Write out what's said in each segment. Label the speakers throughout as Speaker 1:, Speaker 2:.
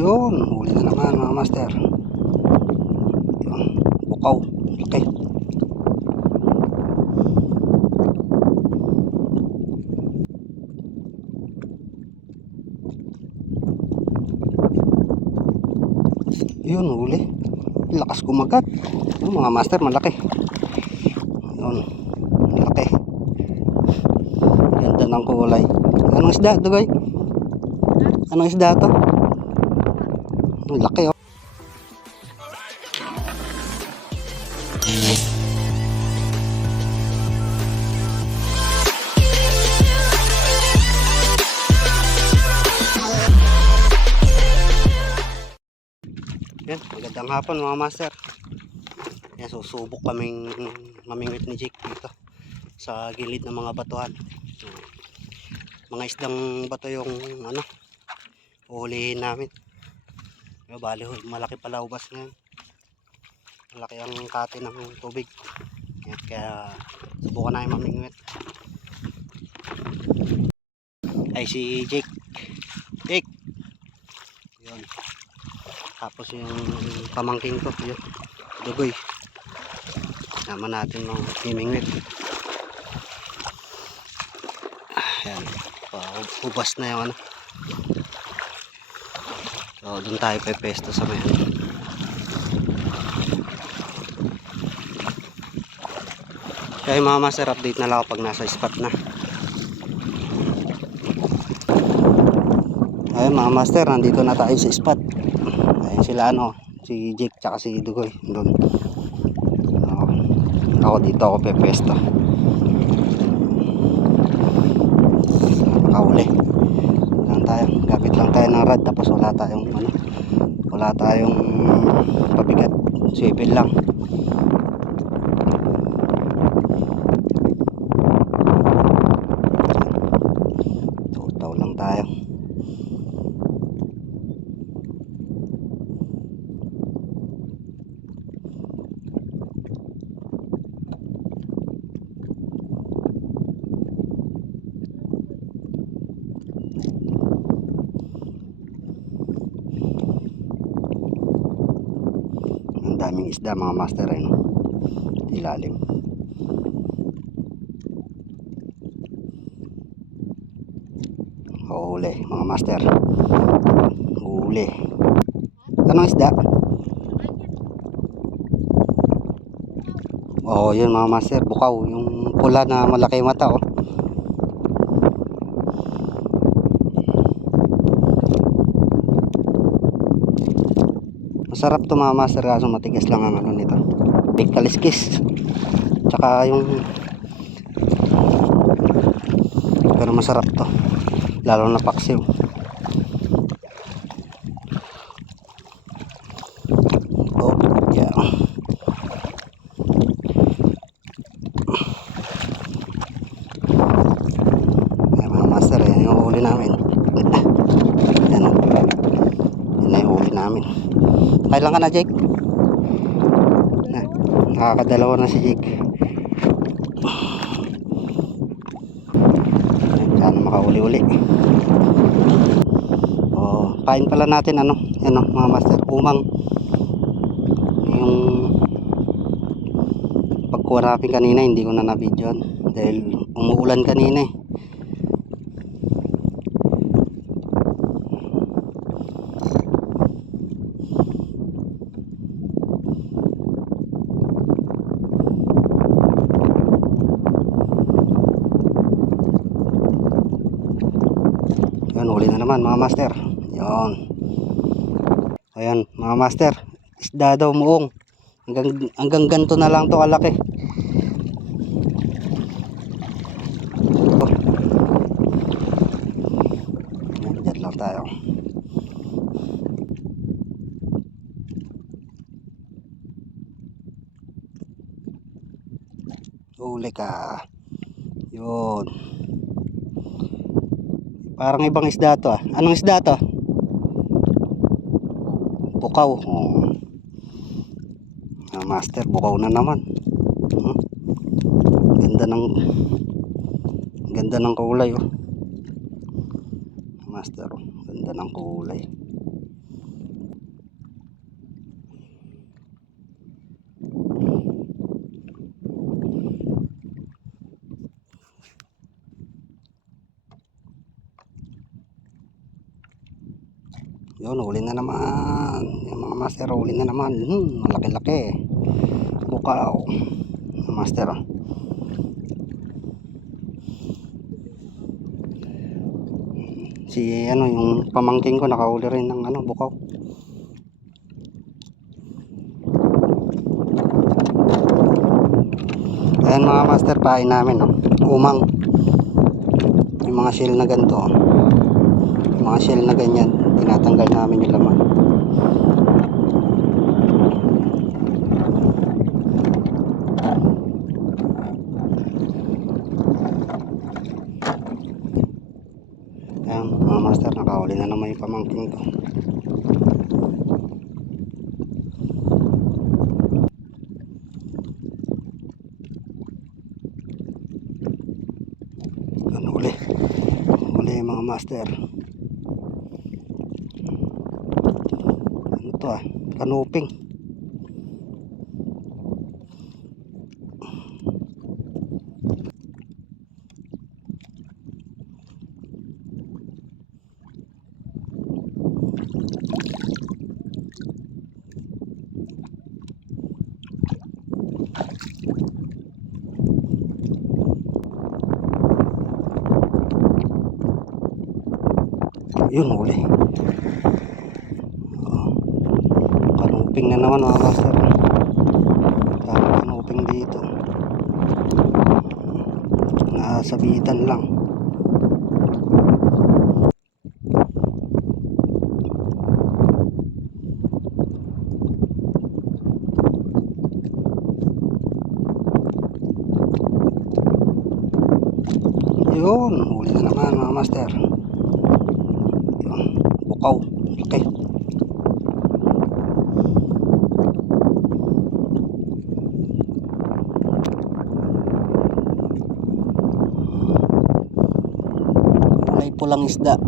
Speaker 1: Yun, huli na naman mga master. Bukaw. Laki. Yun, huli. Lakas kumagat. Yun, mga master, malaki. Yun, malaki. Ganda ng kulay. Anong isda, Dugoy? Anong isda to? Ang laki oh. Yan, magandang hapon mga master. Yan, susubok kaming mamingwit ni Jake dito sa gilid ng mga batuhan. Mga isdang bato yung ano, uhulihin namin. Yo, bali, malaki pala ubas ngayon. Malaki ang kate ng tubig. Yan, kaya subukan namin mamingwit. Ay si Jake. Jake. Yun. Tapos yung pamangking ko, yun. Dugoy. Sama natin ng mimingwit. Ayan. Ubas na yung ano. So, doon tayo pepesto sa may ano. Kaya mga master update na lang ako pag nasa spot na. Ayun mga master, nandito na tayo sa spot. Ayun sila ano, si Jake tsaka si Dugoy. Doon. Ako dito ako pepesto. Nakahuli. Lang tayo. Gamit lang tayo ng rad tapos wala tayong ano, wala tayong pabigat. Swivel lang. Tutaw lang tayo. Ang daming isda mga master eh, no? Ilalim. Huli mga master. Huli. Anong isda? Oh, yun mga master. Bukaw. Yung pula na malaki mata oh. Masarap to mga master kaso matigas lang ang ano nito. Big kaliskis. Tsaka yung pero masarap to. Lalo na paksiw. Oh, yeah. Ayan, mga master, yan yung huli namin. Yan o. Yan na yung huli namin. Kailan ka na, Jake? Na, nakakadalawa na si Jake. Sana makauli-uli. Oh, pain pala natin ano, ano mga master, umang yung pagkuha natin kanina hindi ko na na-videoan dahil umuulan kanina eh. Yun, huli na naman mga master. Yun. Ayan, mga master. Isda daw muong. Hanggang, hanggang ganito na lang to kalaki. Dyan lang tayo. Huli ka. Yun. Parang ibang isda to ah. Anong isda to? Bukaw. Oh. Ah, master, bukaw na naman. Hmm? Ganda ng ganda ng kulay oh. Master, oh. ganda ng kulay. Yun, huli na naman. Yung mga master, huli na naman. Hmm, malaki-laki. Bukaw. Master. oh. Si ano, yung pamangking ko nakahuli rin ng ano, bukaw. Ayan mga master, pain namin, no? Umang. Yung mga shell na ganito, oh. Yung mga shell na ganyan, tinatanggal namin yung laman. Ayan, mga master, nakahuli na naman yung pamangking ko. Ano uli? Uli yung mga master. Ano to ah? Kanuping. Yun, huli. Oh. Kanuping na naman mga master. Dami kanuping dito. Nasabitan lang. Yun, huli na naman mga master. Yun, bukaw. Okay. Pulang isda.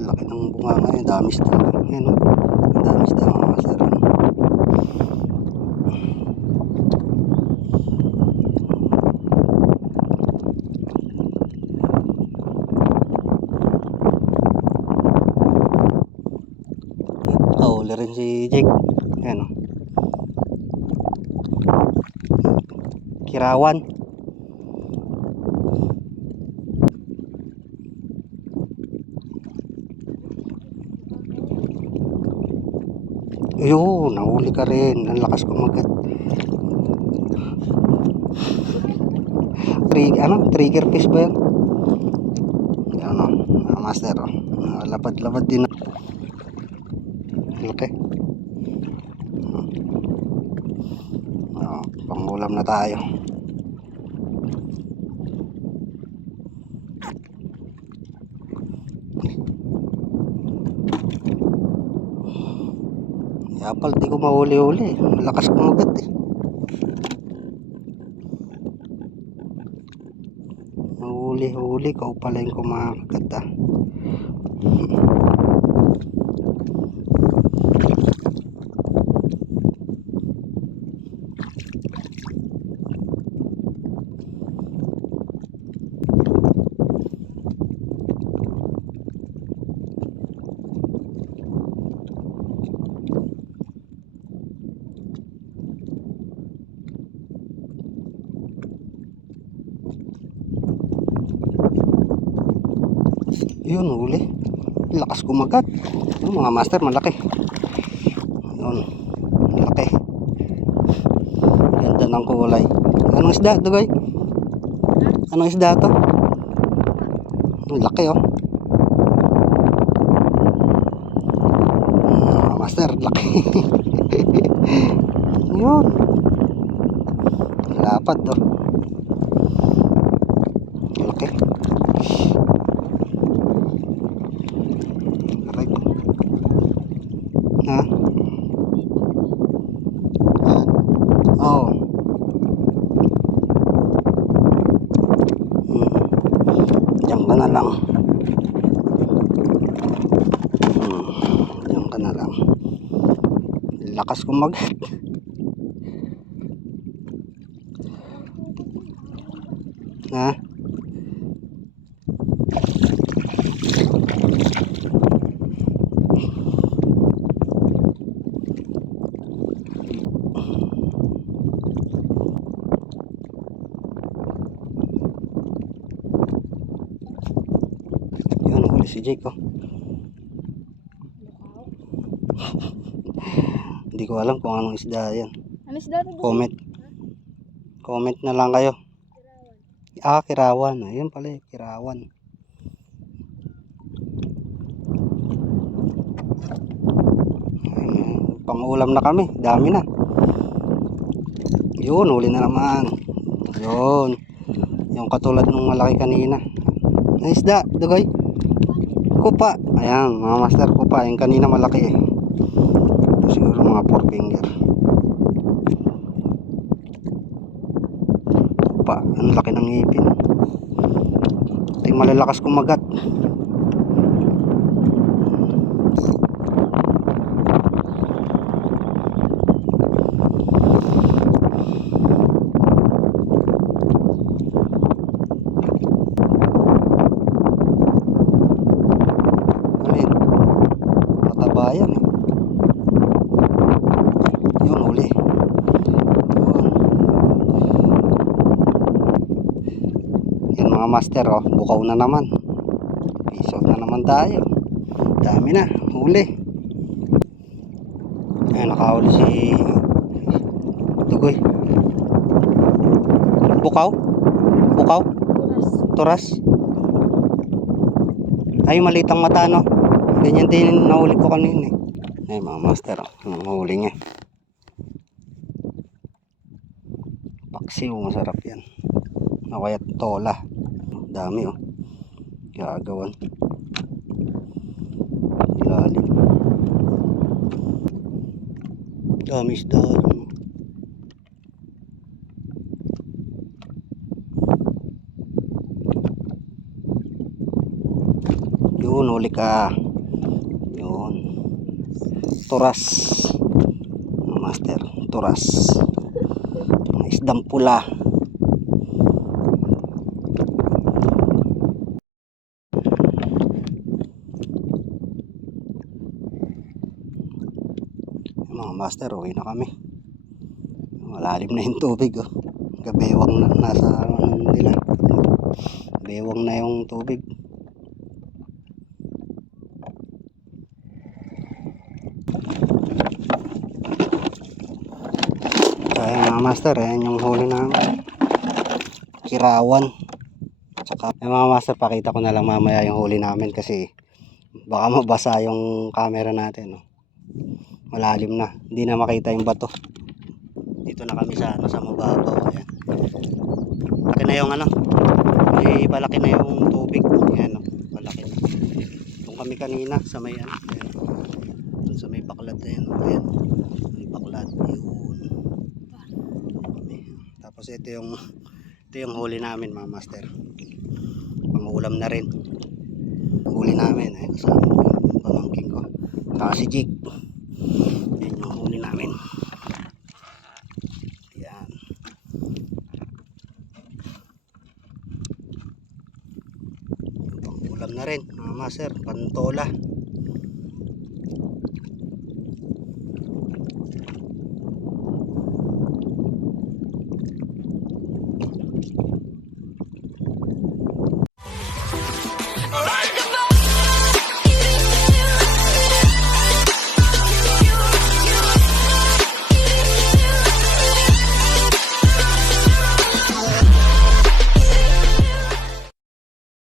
Speaker 1: Laki ng bunga ngayon, dami isda. Yan, oh. Ang dami isda mga master. Kahuli rin si Jake. Ayan o. Kirawan. Ayun, nahuli ka rin. Ang lakas kumagat. Trig ano? Trigger fish ba yan? Yan o. Ah, master o. Ah, Lapad-lapad din. Okay. Oh, pangulam na tayo. Yapal, di ko mahuli-huli. Malakas kumagat eh. Mahuli-huli, kau pala yung kumakagat ah. Yun, huli. Lakas kumagat. Yung mga master, malaki. Yun, malaki. Ganda ng kulay. Anong isda ito, guy? Anong isda to? Ang laki, oh. Mga master, laki. Yun. Lapad, oh. Laki. Aray ko. Ha? Yan. Oo. Hmm. Diyan ka na lang. Hmm. Diyan ka na lang. Lakas kumagat. Ha? Jake oh. Hindi ko alam kung anong isda yan.
Speaker 2: Ano isda?
Speaker 1: Comment. Comment na lang kayo. Ah, kirawan. Ayun pala, kirawan. Ayun, Pang-ulam na kami. Dami na. Yun, huli na naman. Yun. Yung katulad ng malaki kanina. Ang isda, dugay. Kupa. Ayan, mga master, kupa. Yung kanina malaki eh. Ito siguro mga 4 finger. pa. Ang laki ng ngipin. Ito yung malalakas kumagat. Alin? Mataba yan eh. Yun, huli. Yun. Yan mga master oh, bukaw na naman. Piso na naman tayo. Dami na, huli. Ayun, nakahuli si Tugoy. Bukaw? Bukaw?
Speaker 2: Turas.
Speaker 1: Ay, malitang mata no. Ganyan din nahuli ko kanina eh. Ay, mga master oh, ang huli niya. Paksiw, masarap yan. O kaya tola. Dami oh. Gagawan. Ilalim. Dami isda. Yun, huli ka. Yun. Turas. Master, turas. Isdang pula. mga master uwi na kami malalim na yung tubig oh. gabewang na nasa ano nila bewang na yung tubig so ayun mga master ayan yung huli namin kirawan Tsaka, eh, mga master, pakita ko na lang mamaya yung huli namin kasi baka mabasa yung camera natin. No? Malalim na. Hindi na makita yung bato. Dito na kami sa ano sa mababaw ayan. Laki na yung ano may palaki na yung tubig. Ayan no palaki na. Kung kami kanina sa may ano ayan. Dun sa may baklat ayan no? ayan. May baklat yun. Doon tapos ito yung ito yung huli namin mga master. Pangulam na rin. Huli namin ay kasama ko yung pamangking ko. Saka si Jake yan yung huli namin. Yan. Master, pantola.